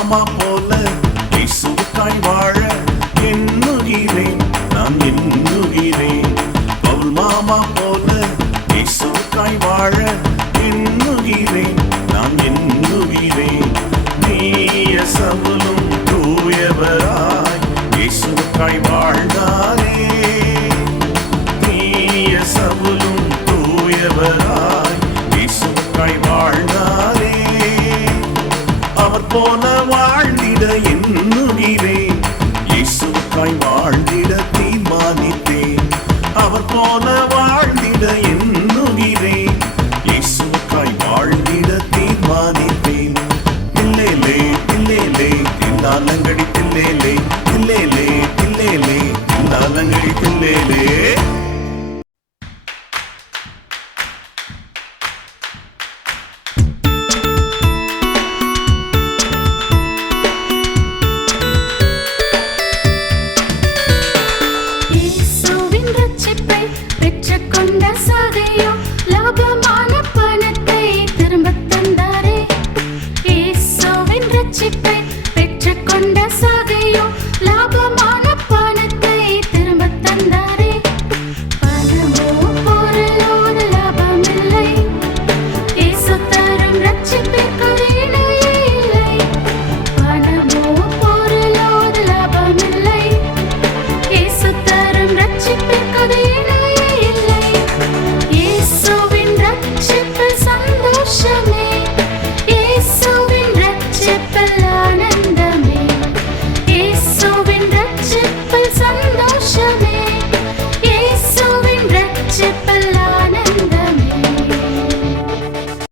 மாமா போல இயேசுவுக்காய் வாழ எண்ணுகிறேன், நான் எண்ணுகிறேன். பவுல் மாமா போல இயேசுவுக்காய் வாழ எண்ணுகிறேன், நான் எண்ணுகிறேன். நீய சவுலும் தூயவராய் இயேசுவுக்காய் வாழ்ந்தாரே, நீய சவுலும் தூயவராய் இயேசுவுக்காய் வாழ்ந்தாரே. அவர் போல வாழ்ந்திட எண்ணுகிறேன், இயேசுவுக்காய் வாழ்ந்திட தீர்மானித்தேன். அவர் போல